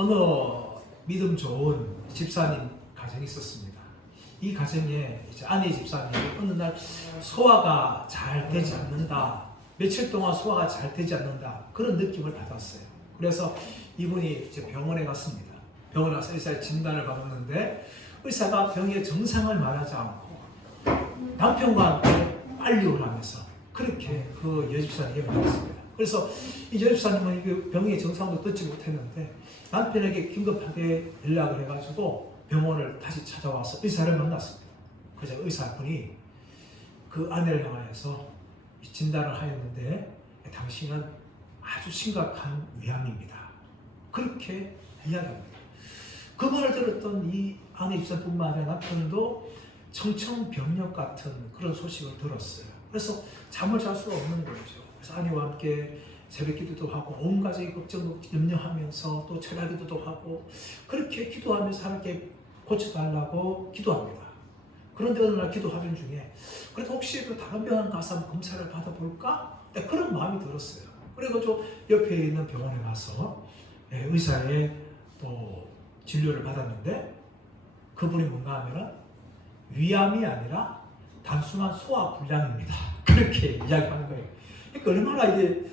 어느 믿음 좋은 집사님 가정이 있었습니다. 이 가정에 이제 아내 집사님이 어느 날 소화가 잘 되지 않는다, 며칠 동안 소화가 잘 되지 않는다, 그런 느낌을 받았어요. 그래서 이분이 이제 병원에 갔습니다. 병원에 가서 의사의 진단을 받았는데 의사가 병의 정상을 말하지 않고 남편과 함께 빨리 오라면서 그렇게 그 여집사님에게 말했습니다. 그래서 이 여집사님은 병의 정상도 듣지 못했는데 남편에게 긴급하게 연락을 해가지고 병원을 다시 찾아와서 의사를 만났습니다. 그래서 의사분이 그 아내를 향하여서 진단을 하였는데 당신은 아주 심각한 위암입니다. 그렇게 이야기합니다. 그 말을 들었던 이 아내 입사뿐만 아니라 남편도 청천벽력 같은 그런 소식을 들었어요. 그래서 잠을 잘 수가 없는 거죠. 그래서 아내와 함께 새벽 기도도 하고 온 가족의 걱정도 염려하면서 또 철야 기도도 하고 그렇게 기도하면서 함께 고쳐달라고 기도합니다. 그런데 어느 날 기도하던 중에 그래도 혹시 그 다른 병원 가서 한번 검사를 받아볼까? 그런 마음이 들었어요. 그래가지고 옆에 있는 병원에 가서 의사의 또 진료를 받았는데 그분이 뭔가 하면은 위암이 아니라 단순한 소화불량입니다. 그렇게 이야기하는 거예요. 그러니까 얼마나 이게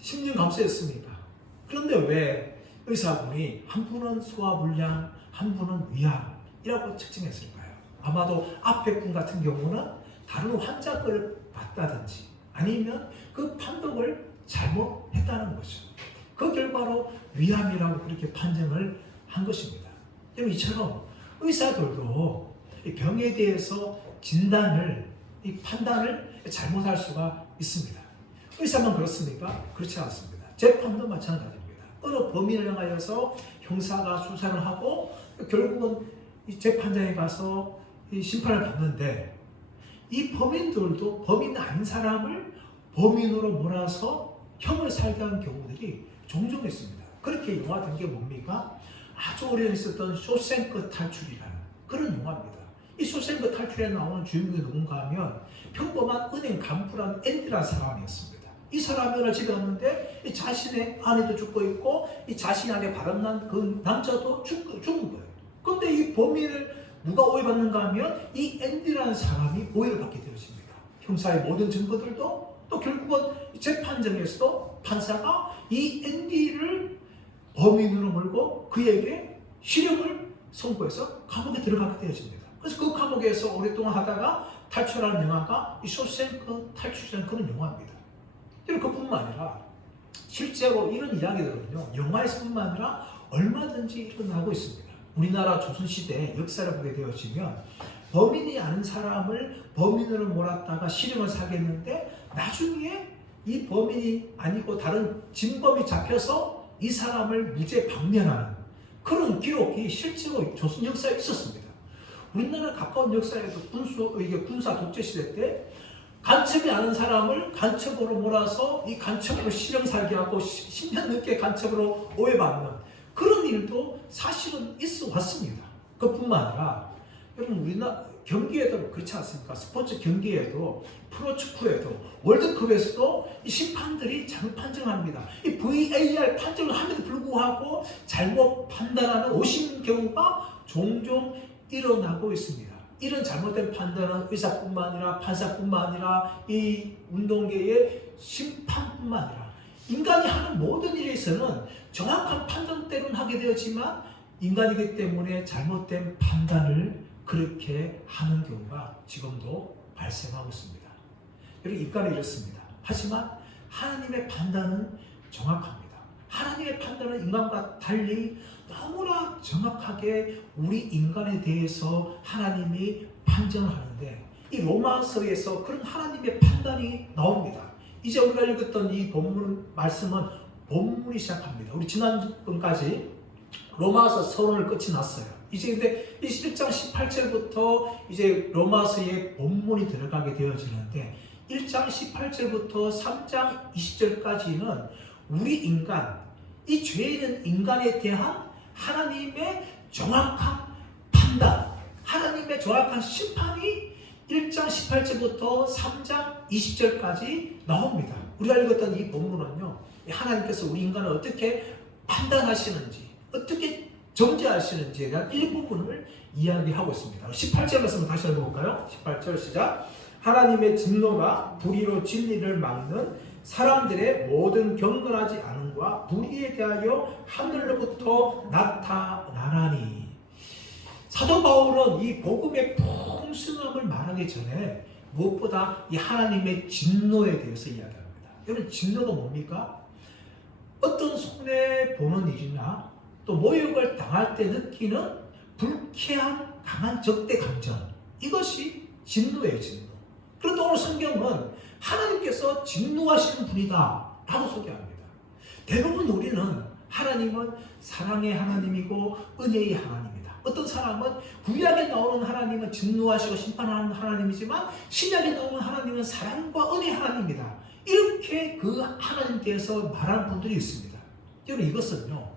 심령감사였습니까? 그런데 왜 의사분이 한 분은 소화불량, 한 분은 위암이라고 측정했을까요? 아마도 앞에 분 같은 경우는 다른 환자 거를 봤다든지 아니면 그 판독을 잘못했다는 거죠. 그 결과로 위암이라고 그렇게 판정을 한 것입니다. 여러분 이처럼 의사들도 이 병에 대해서 진단을, 이 판단을 잘못할 수가 있습니다. 의사만 그렇습니까? 그렇지 않습니다. 재판도 마찬가지입니다. 어느 범인을 향하여서 형사가 수사를 하고 결국은 이 재판장에 가서 이 심판을 받는데 이 범인들도 범인 아닌 사람을 범인으로 몰아서 형을 살게 한 경우들이 종종 있습니다. 그렇게 영화된 게 뭡니까? 아주 오래 있었던 쇼생크 탈출이라는 그런 영화입니다. 이 쇼생크 탈출에 나오는 주인공이 누군가 하면 평범한 은행 간부란 앤디라는 사람이었습니다. 이 사람이 어느 집에 왔는데 이 자신의 아내도 죽고 있고 이 자신 안에 바람난 그 남자도 죽은 거예요. 그런데 이 범인을 누가 오해받는가 하면 이 앤디라는 사람이 오해를 받게 되어집니다. 형사의 모든 증거들도 또 결국은 재판정에서도 판사가 이 앤디를 범인으로 몰고 그에게 실형을 선고해서 감옥에 들어가게 되어집니다. 그래서 그 감옥에서 오랫동안 하다가 탈출하는 영화가 이 쇼생크 탈출이라는 그런 영화입니다. 그뿐만 아니라 실제로 이런 이야기들은요 영화에서뿐만 아니라 얼마든지 일어나고 있습니다. 우리나라 조선시대 역사를 보게 되어지면 범인이 아닌 사람을 범인으로 몰았다가 실형을 사겠는데 나중에 이 범인이 아니고 다른 진범이 잡혀서 이 사람을 무죄 방면하는 그런 기록이 실제로 조선 역사에 있었습니다. 우리나라 가까운 역사에도 군사 독재 시대 때 간첩이 아닌 사람을 간첩으로 몰아서 이 간첩으로 실형 살게 하고 10년 넘게 간첩으로 오해받는 그런 일도 사실은 있어 왔습니다. 그뿐만 아니라 여러분 우리나라 경기에도 그렇지 않습니까? 스포츠 경기에도 프로축구에도 월드컵에서도 이 심판들이 잘못 판정합니다. 이 VAR 판정을 함에도 불구하고 잘못 판단하는 오심 경우가 종종 일어나고 있습니다. 이런 잘못된 판단은 의사뿐만 아니라 판사뿐만 아니라 이 운동계의 심판뿐만 아니라 인간이 하는 모든 일에서는 정확한 판단대로는 하게 되었지만 인간이기 때문에 잘못된 판단을 그렇게 하는 경우가 지금도 발생하고 있습니다. 여러분 인간은 이렇습니다. 하지만 하나님의 판단은 정확합니다. 하나님의 판단은 인간과 달리 너무나 정확하게 우리 인간에 대해서 하나님이 판정하는데 이 로마서에서 그런 하나님의 판단이 나옵니다. 이제 우리가 읽었던 이 본문 말씀은 본문이 시작합니다. 우리 지난번까지 로마서 서론을 끝이 났어요. 이제 근데 1장 18절부터 이제 로마서의 본문이 들어가게 되어지는데 1장 18절부터 3장 20절까지는 우리 인간, 이 죄 있는 인간에 대한 하나님의 정확한 판단, 하나님의 정확한 심판이 1장 18절부터 3장 20절까지 나옵니다. 우리가 읽었던 이 본문은요, 하나님께서 우리 인간을 어떻게 판단하시는지, 어떻게 정죄하시는지에 대한 일부분을 이야기하고 있습니다. 18절 말씀을 다시 읽어볼까요? 18절 시작. 하나님의 진노가 불의로 진리를 막는 사람들의 모든 경건하지 않음과 불의에 대하여 하늘로부터 나타나나니. 사도 바울은 이 복음의 풍성함을 말하기 전에 무엇보다 이 하나님의 진노에 대해서 이야기합니다. 여러분, 진노가 뭡니까? 어떤 손해보는 일이나 또 모욕을 당할 때 느끼는 불쾌한 강한 적대 감정, 이것이 진노예요. 진노. 그런데 오늘 성경은 하나님께서 진노하시는 분이다 라고 소개합니다. 대부분 우리는 하나님은 사랑의 하나님이고 은혜의 하나님이다. 어떤 사람은 구약에 나오는 하나님은 진노하시고 심판하는 하나님이지만 신약에 나오는 하나님은 사랑과 은혜의 하나님이다. 이렇게 그 하나님에 대해서 말하는 분들이 있습니다. 여러분, 이것은요,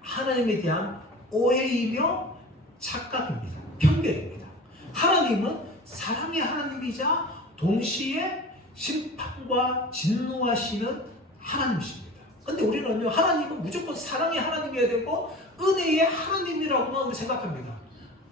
하나님에 대한 오해이며 착각입니다. 편견입니다. 하나님은 사랑의 하나님이자 동시에 심판과 진노하시는 하나님이십니다. 그런데 우리는요, 하나님은 무조건 사랑의 하나님이어야 되고 은혜의 하나님이라고만 생각합니다.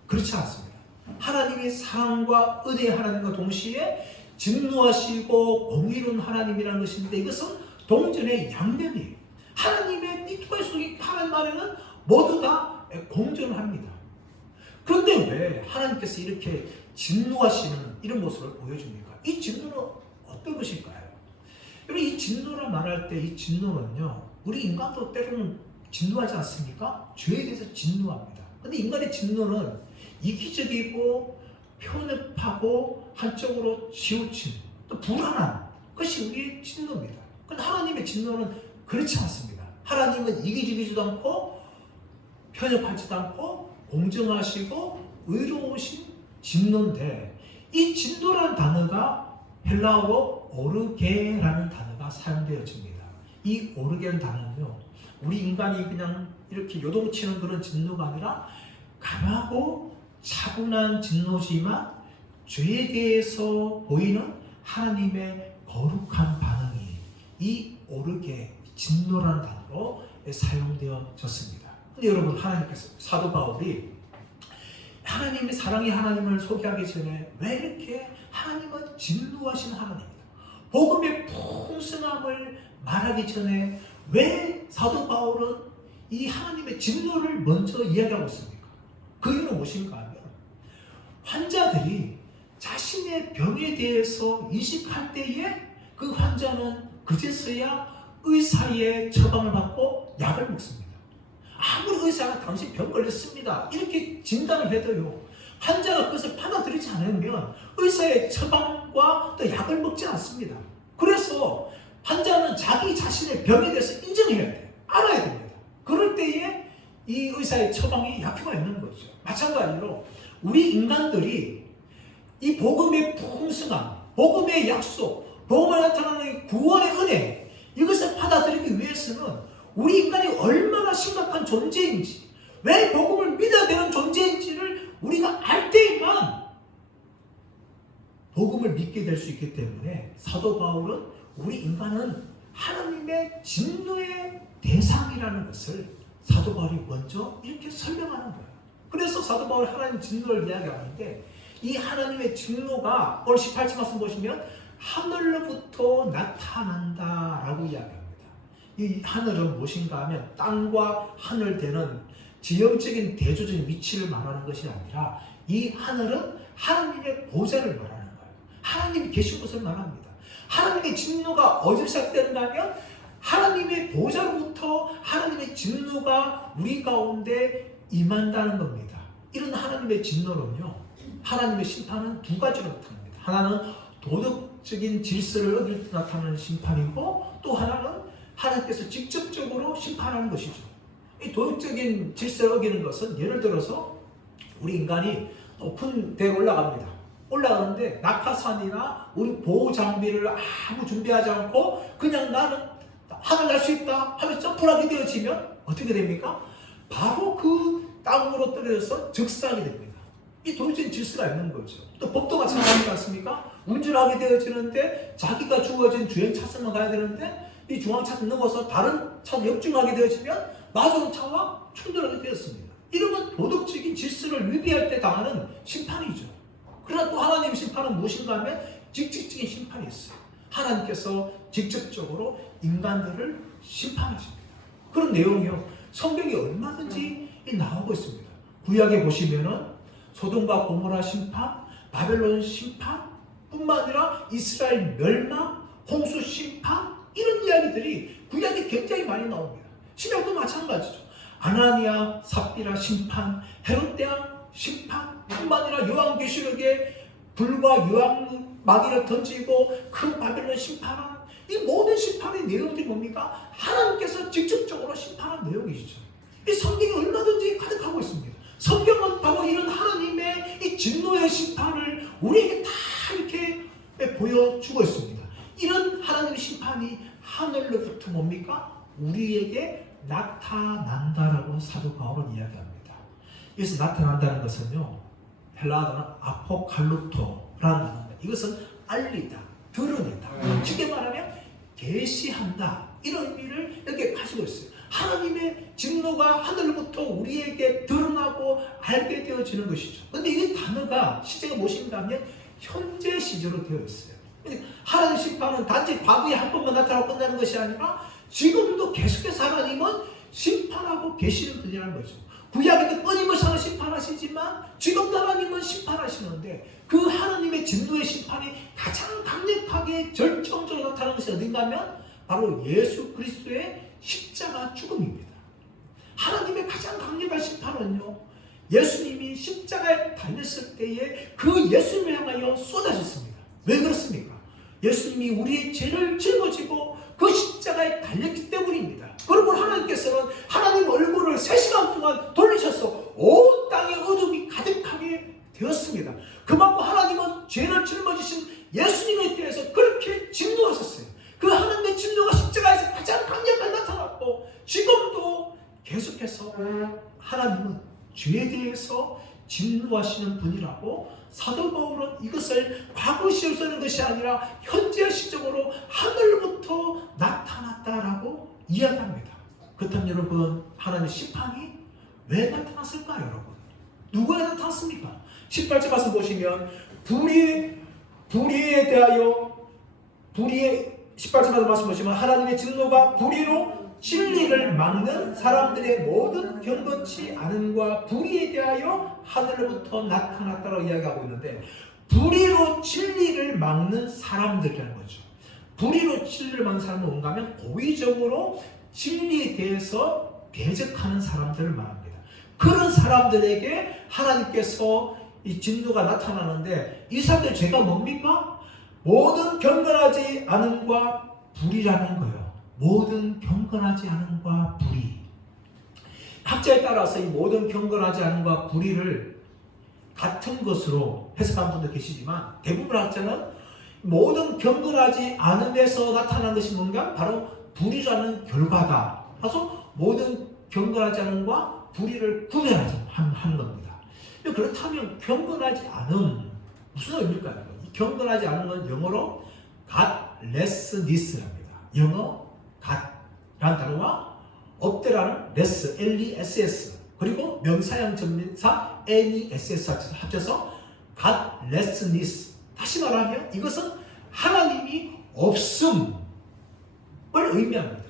그렇지 않습니다. 하나님이 사랑과 은혜의 하나님과 동시에 진노하시고 공의로운 하나님이라는 것인데, 이것은 동전의 양면이에요. 하나님의 이 두 가지 속에 하나님 안에는 모두 다 공존을 합니다. 그런데 왜 하나님께서 이렇게 진노하시는 이런 모습을 보여줍니까? 이 진노는 어떤 것일까요? 여러분, 이 진노라 말할 때 이 진노는요, 우리 인간도 때로는 진노하지 않습니까? 죄에 대해서 진노합니다. 그런데 인간의 진노는 이기적이고 편협하고 한쪽으로 치우친 또 불안한 것이 우리의 진노입니다. 그런데 하나님의 진노는 그렇지 않습니다. 하나님은 이기적이지도 않고 편협하지도 않고 공정하시고 의로우신 진노인데, 이 진노라는 단어가 헬라어로 오르게라는 단어가 사용되어집니다. 이 오르게라는 단어는요, 우리 인간이 그냥 이렇게 요동치는 그런 진노가 아니라 강하고 차분한 진노지만 죄에 대해서 보이는 하나님의 거룩한 반응이 이 오르게, 진노라는 단어로 사용되어졌습니다. 근데 여러분, 하나님께서, 사도 바울이 하나님의 사랑의 하나님을 소개하기 전에 왜 이렇게 하나님은 진노하시는 하나님이다, 복음의 풍성함을 말하기 전에 왜 사도 바울은 이 하나님의 진노를 먼저 이야기하고 있습니까? 그 이유는 무엇인가 하면, 환자들이 자신의 병에 대해서 인식할 때에 그 환자는 그제서야 의사의 처방을 받고 약을 먹습니다. 아무리 의사가 당신 병 걸렸습니다 이렇게 진단을 해도요, 환자가 그것을 받아들이지 않으면 의사의 처방과 또 약을 먹지 않습니다. 그래서 환자는 자기 자신의 병에 대해서 인정해야 돼요. 알아야 됩니다. 그럴 때에 이 의사의 처방이 약효가 있는 거죠. 마찬가지로 우리 인간들이 이 복음의 풍성함, 복음의 약속, 복음에 나타나는 구원의 은혜, 이것을 받아들이기 위해서는 우리 인간이 얼마나 심각한 존재인지, 왜 복음을 믿어야 되는 존재인지를 우리가 알 때에만 복음을 믿게 될 수 있기 때문에, 사도 바울은 우리 인간은 하나님의 진노의 대상이라는 것을 사도 바울이 먼저 이렇게 설명하는 거예요. 그래서 사도 바울이 하나님의 진노를 이야기하는데, 이 하나님의 진노가 오늘 18절 말씀 보시면 하늘로부터 나타난다라고 이야기합니다. 이 하늘은 무엇인가 하면 땅과 하늘 되는 지형적인 대조적인 위치를 말하는 것이 아니라, 이 하늘은 하나님의 보좌를 말하는 거예요. 하나님이 계신 곳을 말합니다. 하나님의 진노가 어디서 시작되는가 하면 하나님의 보좌로부터 하나님의 진노가 우리 가운데 임한다는 겁니다. 이런 하나님의 진노는요, 하나님의 심판은 두 가지로 나타납니다. 하나는 도덕적인 질서를 어길 때 나타나는 심판이고, 또 하나는 하나님께서 직접적으로 심판하는 것이죠. 이 도덕적인 질서를 어기는 것은, 예를 들어서 우리 인간이 높은 데에 올라갑니다. 올라가는데 낙하산이나 우리 보호 장비를 아무 준비하지 않고 그냥 나는 하늘 날 수 있다 하면 점프를 하게 되어지면 어떻게 됩니까? 바로 그 땅으로 떨어져서 즉사하게 됩니다. 이 도덕적인 질서가 있는 거죠. 또 법도 마찬가지지 않습니까? 운전하게 되어지는데 자기가 주어진 주행 차선만 가야 되는데 이 중앙 차선 넘어서 다른 차 역주행하게 되어지면 마주오는 차와 충돌하게 되었습니다. 이러면 도덕적인 질서를 위배할 때 당하는 심판이죠. 그러나 또 하나님의 심판은 무엇인가 하면 직접적인 심판이 있어요. 하나님께서 직접적으로 인간들을 심판하십니다. 그런 내용이요, 성경에 얼마든지 나오고 있습니다. 구약에 보시면은 소돔과 고모라 심판, 바벨론 심판 뿐만 아니라 이스라엘 멸망, 홍수 심판, 이런 이야기들이 구약에 굉장히 많이 나옵니다. 신약도 마찬가지죠. 아나니아, 삽비라 심판, 헤롯 대왕 심판 뿐만 아니라 요한계시록에 불과 유황마귀를 던지고 큰 바벨론 심판한 이 모든 심판의 내용들이 뭡니까? 하나님께서 직접적으로 심판한 내용이시죠. 이 성경이 얼마든지 가득하고 있습니다. 성경은 바로 이런 하나님의 이 진노의 심판을 우리에게 다 이렇게 보여주고 있습니다. 이런 하나님의 심판이 하늘로부터 뭡니까? 우리에게 나타난다라고 사도 바울은 이야기합니다. 여기서 나타난다는 것은요, 헬라어는 아포칼루토라는 단어입니다. 이것은 알리다, 드러내다, 쉽게 말하면 계시한다, 이런 의미를 이렇게 가지고 있어요. 하나님의 진노가 하늘부터 우리에게 드러나고 알게 되어지는 것이죠. 그런데 이 단어가 시제가 무엇인가 하면 현재 시제로 되어 있어요. 하나님의 심판은 단지 과거에 한 번만 나타나고 끝나는 것이 아니라 지금도 계속해서 하나님은 심판하고 계시는 분이라는 거죠. 구약에도 끊임없이 심판하시지만 지금도 하나님은 심판하시는데, 그 하나님의 진노의 심판이 가장 강력하게 절정적으로 나타나는 것이 어딘가 하면 바로 예수 그리스도의 십자가 죽음입니다. 하나님의 가장 강력한 심판은요, 예수님이 십자가에 달렸을 때에 그 예수님을 향하여 쏟아졌습니다. 왜 그렇습니까? 예수님이 우리의 죄를 짊어지고 그 십자가에 달렸기 때문입니다. 그러므로 하나님께서는 하나님 얼굴을 3시간 동안 돌리셔서 온 땅에 어둠이 가득하게 되었습니다. 그만큼 하나님은 죄를 짊어지신 예수님에 대해서 그렇게 진노하셨어요. 그 하나님의 진노가 십자가에서 가장 강력하게 나타났고, 지금도 계속해서 하나님은 죄에 대해서 진노하시는 분이라고 사도 바울은 이것을 과거 시로 쓰는 것이 아니라 현재 시적으로 하늘부터 나타났다라고 이야기합니다. 그렇다면 여러분, 하나님의 심판이 왜 나타났을까요, 여러분? 누구에 나타났습니까? 18절 말씀 보시면 불의에 대하여 18절 말씀 보시면 하나님의 진노가 불의로 진리를 막는 사람들의 모든 경건치 않음과 불의에 대하여 하늘로부터 나타났다고 이야기하고 있는데, 불의로 진리를 막는 사람들이라는 거죠. 불의로 진리를 막는 사람은 뭔가 하면 고의적으로 진리에 대해서 배적하는 사람들을 말합니다. 그런 사람들에게 하나님께서 이 진노가 나타나는데, 이 사람들의 죄가 뭡니까? 모든 경건하지 않음과 불의라는 거예요. 모든 경건하지 않음과 불의. 학자에 따라서 이 모든 경건하지 않음과 불의를 같은 것으로 해석하는 분도 계시지만, 대부분 학자는 모든 경건하지 않음에서 나타난 것이 뭔가? 바로 불의라는 결과다. 그래서 모든 경건하지 않음과 불의를 구별하는 겁니다. 그렇다면 경건하지 않음, 무슨 의미일까요? 경건하지 않은 건 영어로 godlessness랍니다. 영어 god라는 단어와 없대라는 less, L-E-S-S, 그리고 명사형 전미사 N-E-S-S 합쳐서 godlessness. 다시 말하면 이것은 하나님이 없음을 의미합니다.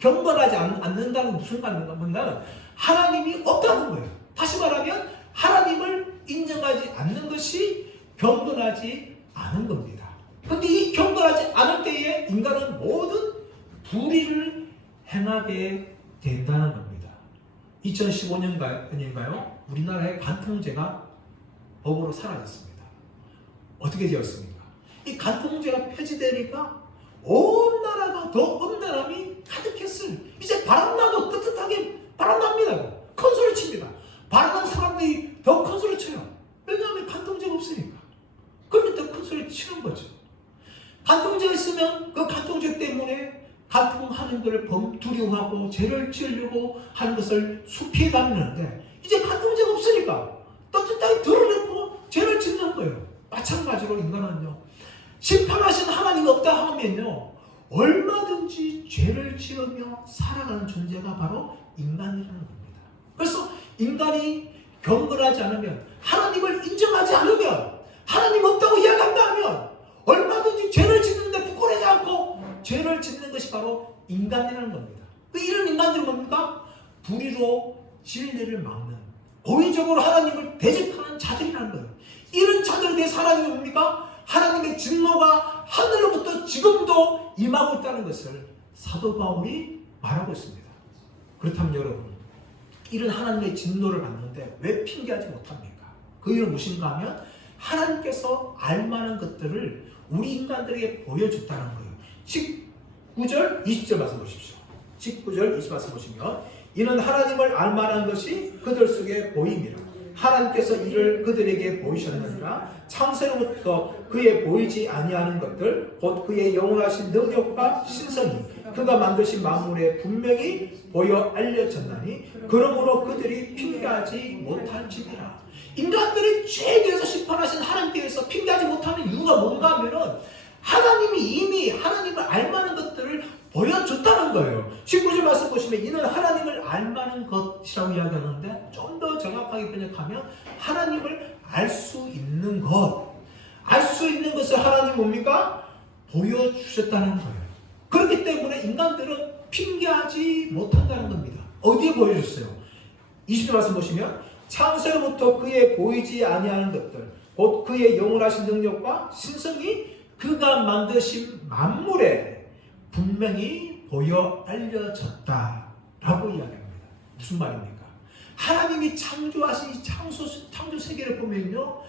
경건하지 않는다는 무슨 말인가? 하나님이 없다는 거예요. 다시 말하면 하나님을 인정하지 않는 것이 경건하지 않은 겁니다. 그런데 이 경건하지 않을 때에 인간은 모든 불의를 행하게 된다는 겁니다. 2015년인가요? 우리나라의 간통죄가 법으로 사라졌습니다. 어떻게 되었습니까? 이 간통죄가 폐지되니까 온 나라가 더 음란함이 가득했어요. 이제 바람나도 뜨뜻하게 바람납니다. 큰 소리 칩니다. 바람난 사람들이 더 큰 소리 쳐요. 왜냐하면 간통죄가 없으니까. 그러면 더 큰 소리 치는 거죠. 간통죄가 있으면 그 간통죄 때문에 간통하는 것을 두려워하고 죄를 지으려고 하는 것을 수피해가는데, 이제 간통죄가 없으니까 떳떳하게 드러내고 죄를 짓는 거예요. 마찬가지로 인간은요, 심판하신 하나님이 없다 하면요, 얼마든지 죄를 지으며 살아가는 존재가 바로 인간이라는 겁니다. 그래서 인간이 경건하지 않으면, 하나님을 인정하지 않으면, 하나님 없다고 이야기한다 하면 얼마든지 죄를 짓는데 부끄러워하지 않고 죄를 짓는 것이 바로 인간이라는 겁니다. 이런 인간들은 뭡니까? 불의로 진리를 막는, 고의적으로 하나님을 대적하는 자들이라는 거예요. 이런 자들에 대해서 하나님이 뭡니까? 하나님의 진노가 하늘로부터 지금도 임하고 있다는 것을 사도 바울이 말하고 있습니다. 그렇다면 여러분, 이런 하나님의 진노를 받는데 왜 핑계하지 못합니까? 그 이유는 무엇인가 하면 하나님께서 알만한 것들을 우리 인간들에게 보여줬다는 거예요. 19절, 20절 말씀 보십시오. 19절, 20절 말씀 보시면, 이는 하나님을 알만한 것이 그들 속에 보임이라. 하나님께서 이를 그들에게 보이셨느니라. 창세로부터 그의 보이지 아니하는 것들, 곧 그의 영원하신 능력과 신성이 그가 만드신 만물에 분명히 보여 알려졌나니 그러므로 그들이 핑계하지 못할지니라. 인간들이 죄에 대해서 심판하신 하나님께서 핑계하지 못하는 이유가 뭔가 하면은 하나님이 이미 하나님을 알만한 것들을 보여줬다는 거예요. 19절 말씀 보시면 이는 하나님을 알만한 것이라고 이야기하는데, 좀 더 정확하게 번역하면 하나님을 알 수 있는 것, 알 수 있는 것을 하나님 뭡니까? 보여주셨다는 거예요. 그렇기 때문에 인간들은 핑계하지 못한다는 겁니다. 어디에 보여줬어요? 20절 말씀 보시면 창세로부터 그의 보이지 아니하는 것들, 곧 그의 영원하신 능력과 신성이 그가 만드신 만물에 분명히 보여 알려졌다라고 이야기합니다. 무슨 말입니까? 하나님이 창조하신 이 창조 세계를 보면요,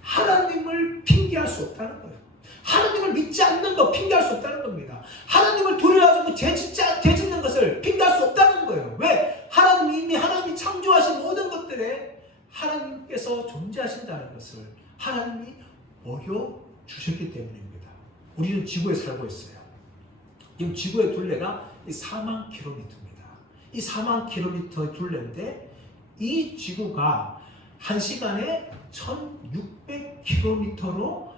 하나님을 핑계할 수 없다는 거예요. 하나님을 믿지 않는 것 핑계할 수 없다는 겁니다. 하나님을 두려워하고 죄 짓는 것을 핑계할 수 없다는 거예요. 왜? 하나님이 창조하신 모든 것들에 하나님께서 존재하신다는 것을 하나님이 보여주셨기 때문입니다. 우리는 지구에 살고 있어요. 지금 지구의 둘레가 4만 킬로미터입니다. 이 4만 킬로미터 둘레인데 이 지구가 1시간에 1600킬로미터로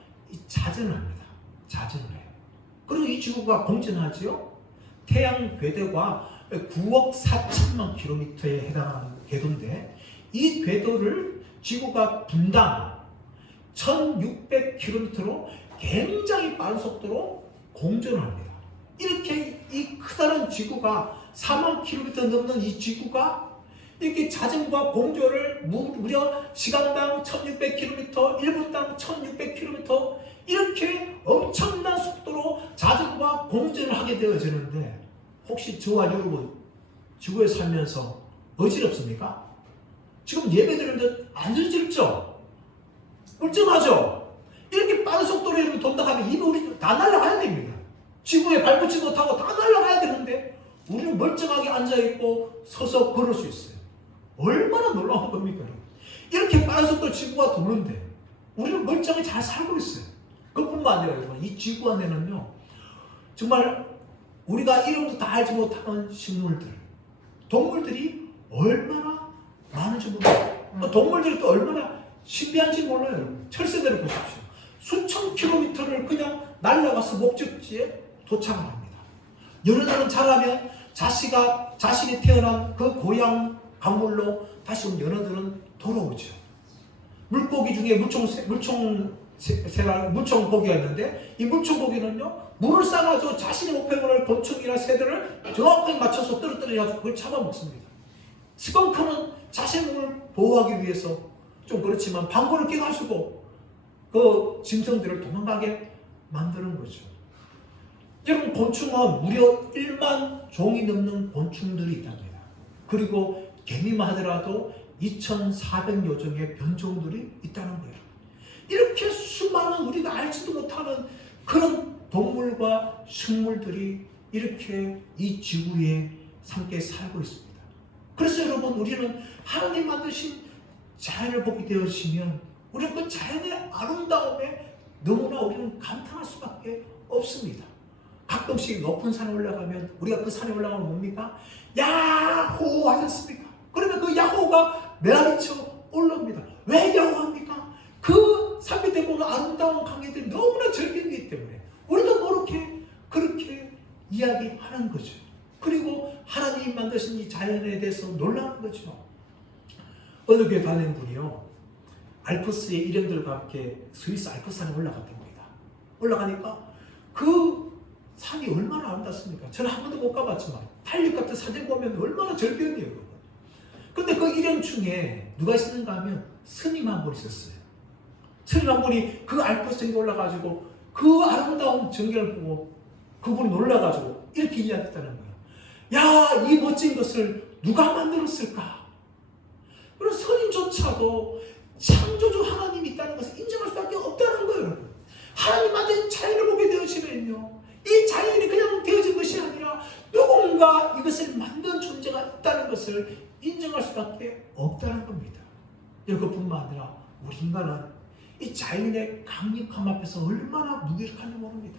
자전을 합니다. 자전을 해요. 그리고 이 지구가 공전하지요. 태양 궤도가 9억 4천만 킬로미터에 해당하는 궤도인데, 이 궤도를 지구가 분당 1600킬로미터로 굉장히 빠른 속도로 공전을 합니다. 이렇게 이 크다란 지구가 4만 킬로미터 넘는 이 지구가 이렇게 자전과 공조를 무려 시간당 1600km, 1분당 1600km 이렇게 엄청난 속도로 자전과 공전을 하게 되어지는데, 혹시 저와 여러분 지구에 살면서 어지럽습니까? 지금 예배 드리는데 안 어지럽죠? 멀쩡하죠? 이렇게 빠른 속도로 이렇게 돈다 하면 이미 우리 다 날아가야 됩니다. 지구에 발붙이 못하고 다 날아가야 되는데 우리는 멀쩡하게 앉아있고 서서 걸을 수 있어요. 얼마나 놀라운 겁니까? 이렇게 빠른 속도로 지구가 도는데 우리는 멀쩡히 잘 살고 있어요. 그뿐만 아니라 여러분, 이 지구 안에는요, 정말 우리가 이름도 다 알지 못하는 식물들, 동물들이 얼마나 많은지 몰라요. 동물들이 또 얼마나 신비한지 몰라요. 여러분, 철새들을 보십시오. 수천 킬로미터를 그냥 날아가서 목적지에 도착을 합니다. 연어들은 자라면 자신이 태어난 그 고향 강물로 다시 온 연어들은 돌아오죠. 물고기 중에 물총고기였는데, 이 물총고기는요, 물을 싸가지고 자신의 목표물을 곤충이나 새들을 정확하게 맞춰서 떨어뜨려가지고 그걸 잡아먹습니다. 스컹크는 자신의 몸을 보호하기 위해서 좀 그렇지만 방구를 끼가지고 그 짐승들을 도망가게 만드는 거죠. 여러분, 곤충은 무려 1만 종이 넘는 곤충들이 있답니다. 그리고 개미만 하더라도 2,400여 종의 변종들이 있다는 거예요. 이렇게 수많은 우리가 알지도 못하는 그런 동물과 식물들이 이렇게 이 지구에 함께 살고 있습니다. 그래서 여러분, 우리는 하나님 만드신 자연을 보게 되어지면 우리는 그 자연의 아름다움에 너무나 우리는 감탄할 수밖에 없습니다. 가끔씩 높은 산에 올라가면, 우리가 그 산에 올라가면 뭡니까? 야호 하지 않습니까? 그러면 그 야호가 메아리쳐 올라옵니다. 왜 야호합니까? 그 산 밑에 보는 아름다운 강의들이 너무나 절경이기 때문에 우리도 모르게 그렇게 이야기하는 거죠. 그리고 하나님 만드신 이 자연에 대해서 놀라는 거죠. 어느 교회 다니는 분이요, 알프스의 일행들과 함께 스위스 알프스산에 올라갔답니다. 올라가니까 그 산이 얼마나 아름답습니까? 저는 한 번도 못 가봤지만 달립 같은 사진 보면 얼마나 절경이에요, 여러분. 근데 그 일행 중에 누가 있었는가 하면 스님 한 분 있었어요. 스님 한 분이 그 알프스에 올라가지고 그 아름다운 전경을 보고 그분이 놀라가지고 이렇게 이야기했다는 거예요. 야, 이 멋진 것을 누가 만들었을까? 그리고 스님조차도 창조주 하나님이 있다는 것을 인정할 수밖에 없다는 거예요, 여러분. 하나님한테 자연을 보게 되어지면요, 이 자연이 그냥 되어진 것이 아니라 누군가 이것을 만든 존재가 있다는 것을 인정할 수밖에 없다는 겁니다. 그뿐만 아니라 우리 인간은 이 자연의 강력함 앞에서 얼마나 무기력한지 모릅니다.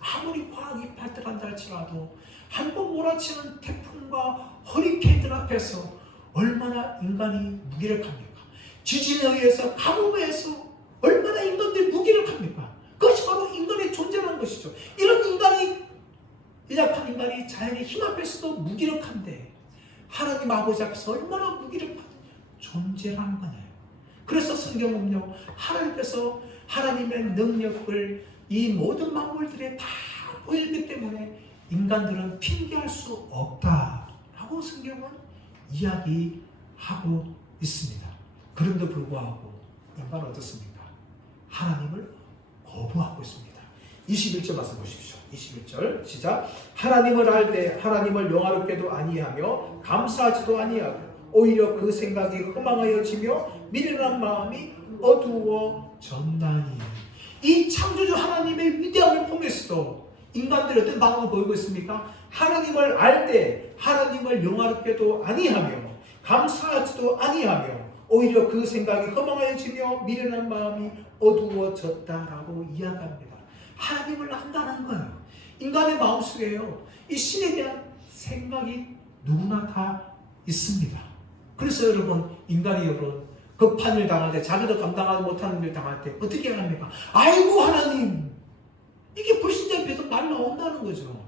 아무리 과학이 발달한다 할지라도 한 번 몰아치는 태풍과 허리케인들 앞에서 얼마나 인간이 무기력합니까? 지진에 의해서, 가뭄에 의해서 얼마나 인간들이 무기력합니까? 그것이 바로 인간의 존재라는 것이죠. 이런 인간이, 연약한 인간이 자연의 힘 앞에서도 무기력한데 하나님 아버지 앞에서 얼마나 무기력한 존재라는 거예요. 그래서 성경은요, 하나님께서 하나님의 능력을 이 모든 만물들에 다 보여주기 때문에 인간들은 핑계할 수 없다라고 성경은 이야기하고 있습니다. 그런데 불구하고 인간은 어떻습니까? 하나님을 거부하고 있습니다. 21절 말씀 보십시오. 21절 시작. 하나님을 알 때 하나님을 영화롭게도 아니하며 감사하지도 아니하고 오히려 그 생각이 허망하여지며 미련한 마음이 어두워졌나니. 이 창조주 하나님의 위대함을 보면서도 인간들이 어떤 반응을 보이고 있습니까? 하나님을 알 때 하나님을 영화롭게도 아니하며 감사하지도 아니하며 오히려 그 생각이 허망해지며 미련한 마음이 어두워졌다라고 이야기합니다. 하나님을 안다는 거예요. 인간의 마음속에요, 이 신에 대한 생각이 누구나 다 있습니다. 그래서 여러분, 인간이 여러분 급한 일 당할 때, 자기도 감당하지 못하는 일 당할 때 어떻게 합니까? 아이고 하나님, 이게 불신자의 배도 말 나온다는 거죠.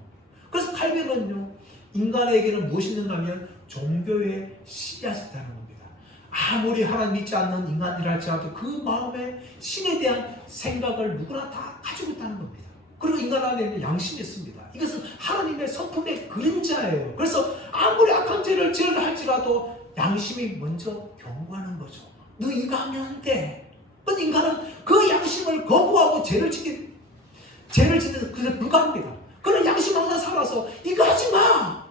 그래서 칼빈은요, 인간에게는 무엇이 있는가 하면 종교의 씨앗이 있다는 겁니다. 아무리 하나님 믿지 않는 인간이라 할지라도 그 마음에 신에 대한 생각을 누구나 다 가지고 있다는 겁니다. 그리고 인간 안에는 양심이 있습니다. 이것은 하나님의 성품의 그림자예요. 그래서 아무리 악한 죄를 지으려 할지라도 양심이 먼저 경고하는 거죠. 너 이거 하면 안 돼. 근데 인간은 그 양심을 거부하고 죄를 짓는 그게 불가합니다. 그런 양심 항상 살아서 이거 하지 마,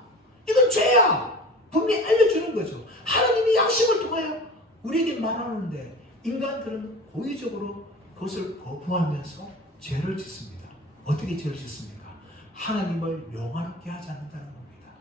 이건 죄야, 분명히 알려주는 거죠. 하나님이 양심을 통하여 우리에게 말하는데 인간들은 고의적으로 그것을 거부하면서 죄를 짓습니다. 어떻게 죄를 짓습니까? 하나님을 영화롭게 하지 않는다는 겁니다.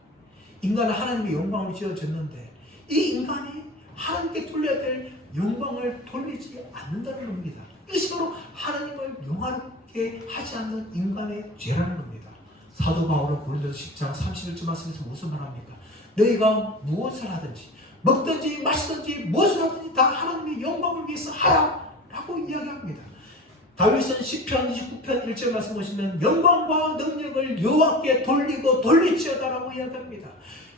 인간은 하나님의 영광을 지어졌는데 이 인간이 하나님께 돌려야 될 영광을 돌리지 않는다는 겁니다. 이것이 바로 하나님을 영화롭게 하지 않는 인간의 죄라는 겁니다. 사도 바울은 고린도서 10장 31절 말씀에서 무슨 말합니까? 너희가 무엇을 하든지 먹든지 마시든지 무엇을 하든지 다 하나님의 영광을 위해서 하라 라고 이야기합니다. 다윗은 시편 29편 1절 말씀 보시면 영광과 능력을 여호와께 돌리고 돌릴지어다라고 이야기합니다.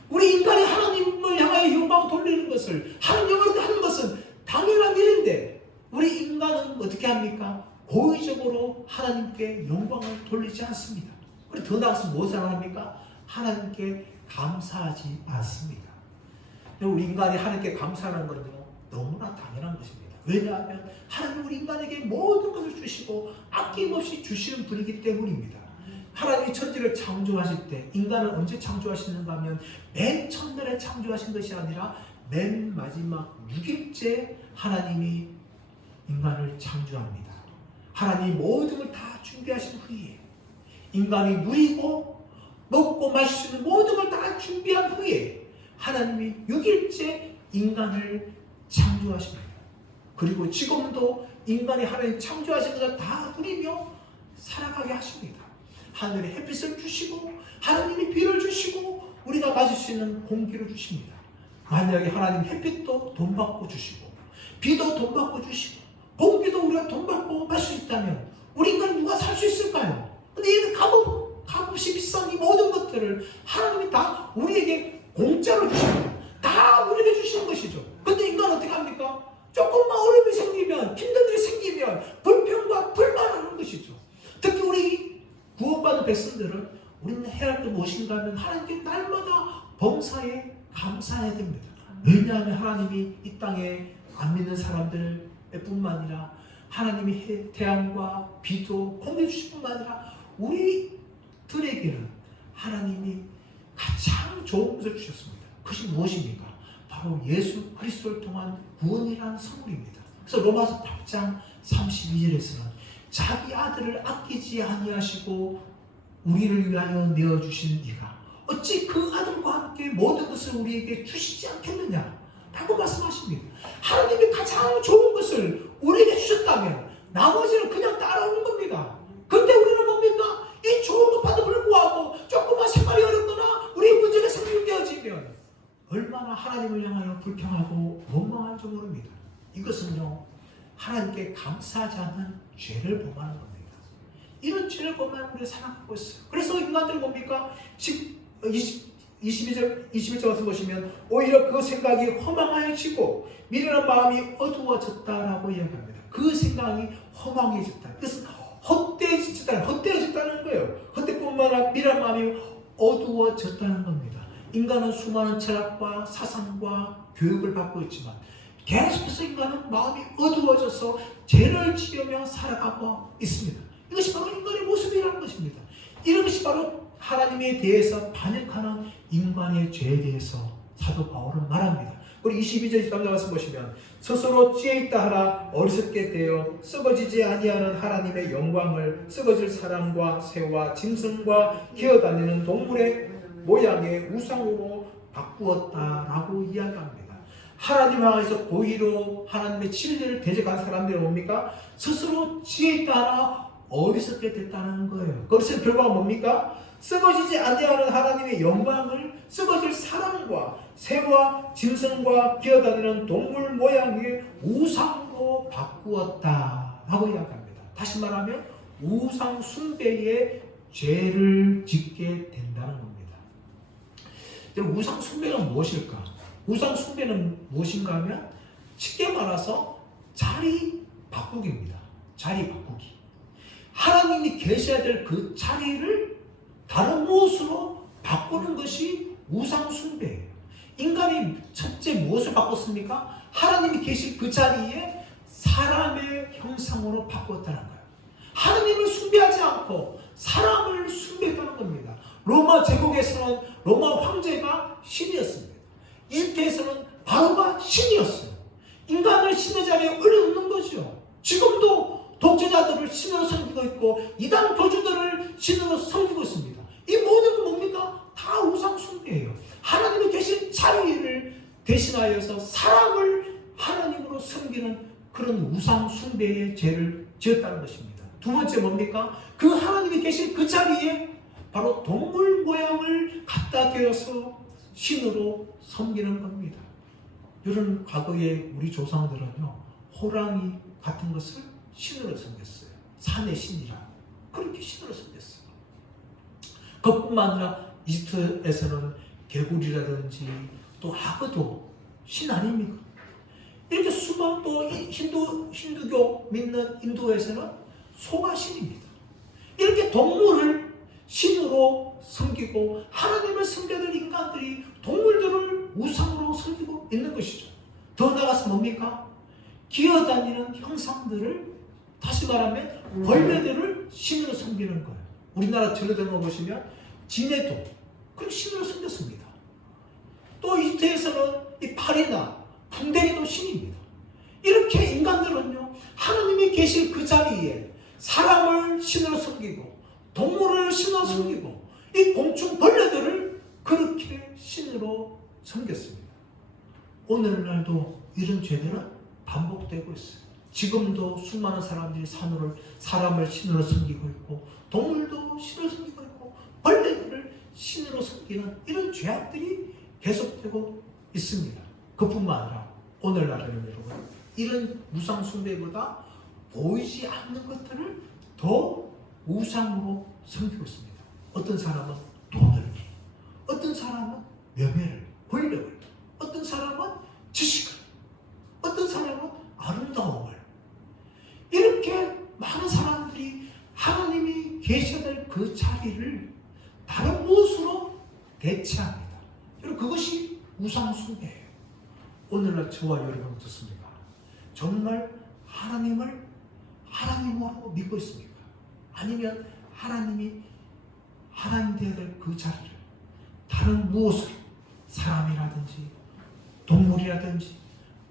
우리 인간이 하나님을 향하여 영광을 돌리는 것을, 하나님 영광을 하는 것은 당연한 일인데 우리 인간은 어떻게 합니까? 고의적으로 하나님께 영광을 돌리지 않습니다. 그리고 더 나아가서 무엇을 합니까? 하나님께 감사하지 않습니다. 우리 인간이 하나님께 감사하는 건요, 너무나 당연한 것입니다. 왜냐하면 하나님 우리 인간에게 모든 것을 주시고 아낌없이 주시는 분이기 때문입니다. 하나님이 천지를 창조하실 때 인간을 언제 창조하시는가 하면 맨 첫날에 창조하신 것이 아니라 맨 마지막 6일째 하나님이 인간을 창조합니다. 하나님이 모든 걸 다 준비하신 후에 인간이 누리고 먹고 마실 수 있는 모든 걸 다 준비한 후에 하나님이 6일째 인간을 창조하십니다. 그리고 지금도 인간이 하나님 창조하신 것을 다 누리며 살아가게 하십니다. 하늘에 햇빛을 주시고 하나님이 비를 주시고 우리가 마실 수 있는 공기를 주십니다. 만약에 하나님 햇빛도 돈 받고 주시고 비도 돈 받고 주시고 공기도 우리가 돈 받고 마실 수 있다면 우리 인간은 누가 살 수 있을까요? 근데 이 값없이 비싼 이 모든 것들을 하나님이 다 우리에게 공짜로 주십니다. 다 우리에게 주시는 것이죠. 근데 인간은 어떻게 합니까? 조금만 어려움이 생기면, 힘든 일이 생기면 불평과 불만하는 것이죠. 특히 우리 구원받은 백성들은 우리는 해야 할 게 무엇인가 하면 하나님께 날마다 범사에 감사해야 됩니다. 왜냐하면 하나님이 이 땅에 안 믿는 사람들 뿐만 아니라 하나님이 태양과 비도 공해주실 뿐만 아니라 우리들에게는 하나님이 가장 좋은 것을 주셨습니다. 그것이 무엇입니까? 바로 예수 그리스도를 통한 구원이라는 선물입니다. 그래서 로마서 8장 32절에서는 자기 아들을 아끼지 아니하시고 우리를 위하여 내어주신 이가 어찌 그 아들과 함께 모든 것을 우리에게 주시지 않겠느냐 라고 말씀하십니다. 하나님이 가장 좋은 것을 우리에게 주셨다면 나머지는 그냥 따라오는 겁니다. 근데 우리는 뭡니까? 이 좋은 것과도 불구하고 조금만 생활이 어렵거나 우리 문제가 생겨지면 얼마나 하나님을 향하여 불평하고 원망한지 모릅니다. 이것은요, 하나님께 감사하지 않는 죄를 범하는 겁니다. 이런 죄를 범하는 우리가 살아가고 있어요. 그래서 인간들은 뭡니까? 21절 말씀 보시면 오히려 그 생각이 허망해지고 미련한 마음이 어두워졌다라고 이야기합니다. 그 생각이 허망해졌다. 그것은 헛되어졌다는 거예요. 헛되뿐만 아니라 미련한 마음이 어두워졌다는 겁니다. 인간은 수많은 철학과 사상과 교육을 받고 있지만 계속해서 인간은 마음이 어두워져서 죄를 지으며 살아가고 있습니다. 이것이 바로 인간의 모습이라는 것입니다. 이런 것이 바로 하나님에 대해서 반역하는 인간의 죄에 대해서 사도 바울은 말합니다. 우리 22절 23절 말씀 보시면 스스로 지혜 있다 하나 어리석게 되어 썩어지지 아니하는 하나님의 영광을 썩어질 사람과 새와 짐승과 기어다니는 동물의 모양의 우상으로 바꾸었다라고 이야기합니다. 하나님 향해서 고의로 하나님의 진리를 대적한 사람들이 뭡니까? 스스로 지혜 있다 하나 어리석게 됐다는 거예요. 그래서 결과가 뭡니까? 썩어지지 아니하는 하나님의 영광을 썩어질 사람과 새와 짐승과 기어다니는 동물 모양의 우상으로 바꾸었다라고 이야기합니다. 다시 말하면 우상 숭배의 죄를 짓게 된다는 겁니다. 우상 숭배가 무엇일까? 우상 숭배는 무엇인가 하면 쉽게 말해서 자리 바꾸기입니다. 자리 바꾸기. 하나님이 계셔야 될 그 자리를 다른 무엇으로 바꾸는 것이 우상 숭배예요. 인간이 첫째 무엇을 바꿨습니까? 하나님이 계신 그 자리에 사람의 형상으로 바꾸었다는 거예요. 하나님을 숭배하지 않고 사람을 숭배했다는 겁니다. 로마 제국에서는 로마 황제가 신이었습니다. 이집트에서는 바로가 신이었어요. 인간을 신의 자리에 올려놓는 거죠. 지금도 독재자들을 신으로 섬기고 있고 이단 교주들을 신으로 섬기고 있습니다. 이 모든 건 뭡니까? 다 우상 숭배예요. 하나님이 계신 자리를 대신하여서 사람을 하나님으로 섬기는 그런 우상 숭배의 죄를 지었다는 것입니다. 두 번째 뭡니까? 그 하나님이 계신 그 자리에 바로 동물 모양을 갖다 대어서 신으로 섬기는 겁니다. 이런 과거에 우리 조상들은요, 호랑이 같은 것을 신으로 섬겼어요. 산의 신이라 그렇게 신으로 섬겼어요. 그뿐만 아니라 이집트에서는 개구리라든지 또 악어도 신 아닙니까? 이렇게 수많은 또 힌두교 믿는 인도에서는 소가 신입니다. 이렇게 동물을 신으로 섬기고 하나님을 섬겨야 될 인간들이 동물들을 우상으로 섬기고 있는 것이죠. 더 나아가서 뭡니까? 기어다니는 형상들을, 다시 말하면 벌레들을 신으로 섬기는 거예요. 우리나라 전래동화 보시면 진해도 그 신으로 섬겼습니다. 또 이집트에서는 이 파리나 풍뎅이도 신입니다. 이렇게 인간들은요, 하나님이 계실 그 자리에 사람을 신으로 섬기고 동물을 신으로 섬기고 이 곤충 벌레들을 그렇게 신으로 섬겼습니다. 오늘날도 이런 죄들은 반복되고 있어요. 지금도 수많은 사람들이 사람을 신으로 섬기고 있고 동물도 신으로 섬기고 있고 벌레들을 신으로 섬기는 이런 죄악들이 계속되고 있습니다. 그뿐만 아니라 오늘날에는 여러분, 이런 우상 숭배보다 보이지 않는 것들을 더 우상으로 섬기고 있습니다. 어떤 사람은 돈을, 어떤 사람은 명예를, 권력을, 어떤 사람은 지식을, 어떤 사람은 아름다움을, 이렇게 많은 사람들이 하나님이 계셔야 될 그 자리를 다른 무엇으로 대체합니다. 여러분, 그것이 우상숭배예요. 오늘날 저와 여러분 어떻습니까? 정말 하나님을 하나님으로 믿고 있습니까? 아니면 하나님이 하나님 되어야 될 그 자리를 다른 무엇으로, 사람이라든지 동물이라든지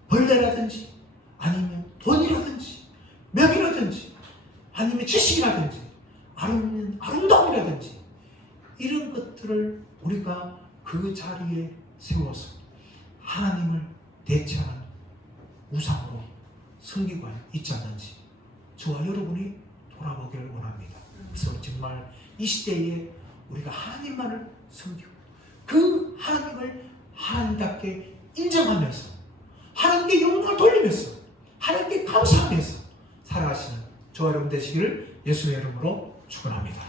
벌레라든지 아니면 돈이라든지 명이라든지 아니면 지식이라든지 아니면 아름다움이라든지 이런 것들을 우리가 그 자리에 세워서 하나님을 대체하는 우상으로 섬기고 있지 않는지 저와 여러분이 돌아보기를 원합니다. 그래서 정말 이 시대에 우리가 하나님만을 섬기고 그 하나님을 하나님답게 인정하면서 하나님께 영광을 돌리면서 하나님께 감사하면서 살아가시는 저와 여러분 되시기를 예수의 이름으로 축원합니다.